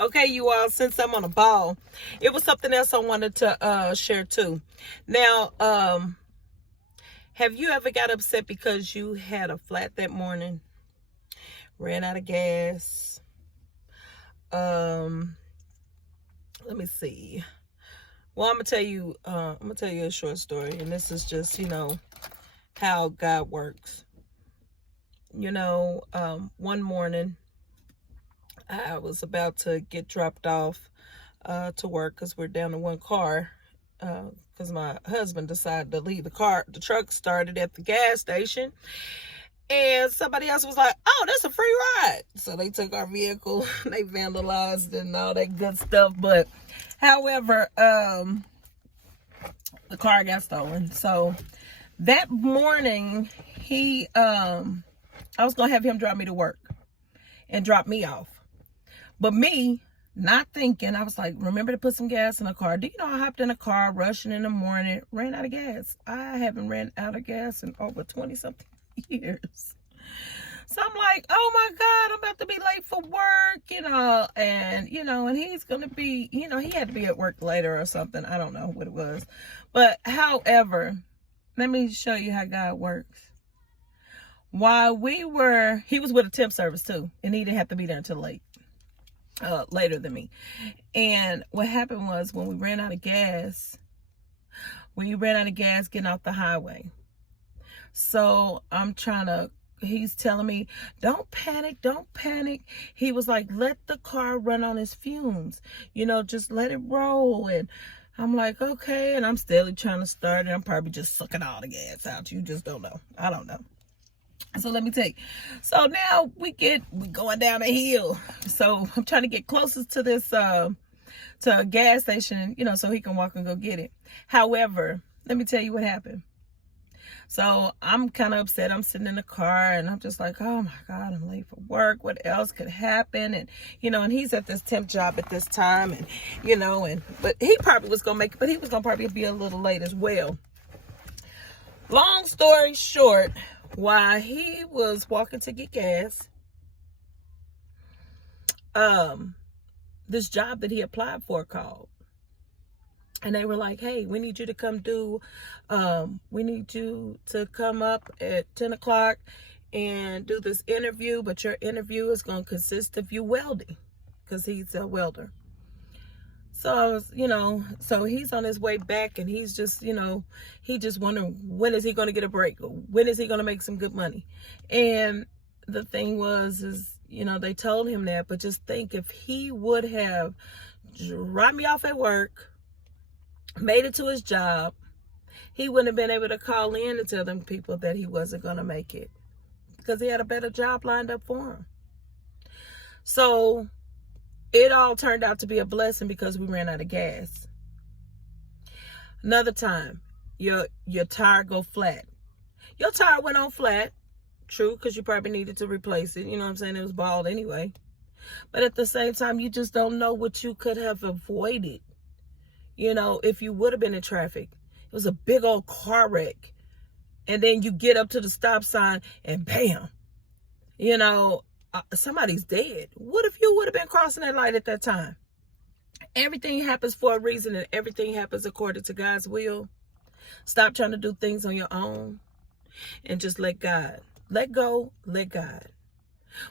Okay, you all, since I'm on a ball, it was something else I wanted to share too. Now, have you ever got upset because you had a flat that morning, ran out of gas? Let me see. Well, I'm gonna tell you a short story, and this is just, how God works. One morning I was about to get dropped off to work because we're down to one car because my husband decided to leave the truck started at the gas station, and somebody else was like, oh, that's a free ride. So they took our vehicle, they vandalized and all that good stuff. But however, the car got stolen. So that morning, I was going to have him drive me to work and drop me off. But me, not thinking, I was like, remember to put some gas in the car. Do you know I hopped in a car rushing in the morning, ran out of gas. I haven't ran out of gas in over 20-something years. So I'm like, oh my God, I'm about to be late for work, and he's going to be, he had to be at work later or something. I don't know what it was. But however, let me show you how God works. While he was with a temp service too, and he didn't have to be there until later than me. And what happened was when we ran out of gas getting off the highway. So he's telling me, don't panic. He was like, let the car run on its fumes, just let it roll. And I'm like, okay. And I'm still trying to start it. I'm probably just sucking all the gas out. You just don't know. I don't know. So let me take. So now we going down a hill. So I'm trying to get closest to this, to a gas station, so he can walk and go get it. However, let me tell you what happened. So I'm kind of upset. I'm sitting in the car and I'm just like, oh my God, I'm late for work. What else could happen? And, and he's at this temp job at this time and, but he probably was going to make it, but he was going to probably be a little late as well. Long story short, while he was walking to get gas, this job that he applied for called. And they were like, hey, we need you to come up at 10 o'clock and do this interview. But your interview is going to consist of you welding, because he's a welder. So I was, so he's on his way back, and he's just, he just wondering, when is he going to get a break? When is he going to make some good money? And the thing is, they told him that, but just think, if he would have dropped me off at work, made it to his job, he wouldn't have been able to call in and tell them people that he wasn't going to make it, because he had a better job lined up for him. So it all turned out to be a blessing because we ran out of gas. Another time, your tire go flat. Your tire went on flat, true, because you probably needed to replace it. You know what I'm saying? It was bald anyway. But at the same time, you just don't know what you could have avoided. If you would have been in traffic. It was a big old car wreck. And then you get up to the stop sign and bam, somebody's dead. What if you would have been crossing that light at that time? Everything happens for a reason, and everything happens according to God's will. Stop trying to do things on your own and just let God. Let go, let God.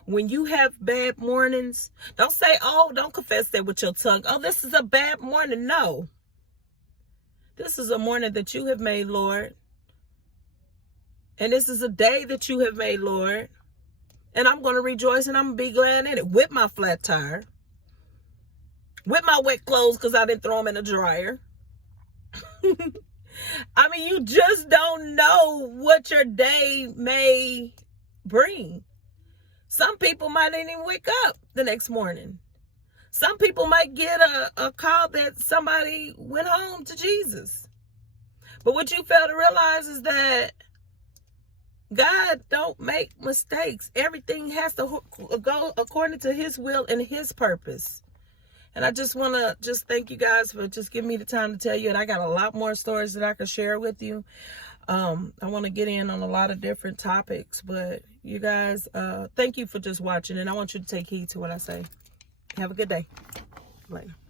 When you have bad mornings, don't say, don't confess that with your tongue. Oh, this is a bad morning. No. This is a morning that you have made, Lord. And this is a day that you have made, Lord. And I'm going to rejoice and I'm going to be glad in it, with my flat tire, with my wet clothes because I didn't throw them in the dryer. I mean, you just don't know what your day may bring. Some people might not even wake up the next morning. Some people might get a call that somebody went home to Jesus. But what you fail to realize is that God don't make mistakes. Everything has to go according to his will and his purpose. And I just want to thank you guys for just giving me the time to tell you. And I got a lot more stories that I could share with you. I want to get in on a lot of different topics. But you guys, thank you for just watching. And I want you to take heed to what I say. Have a good day. Later.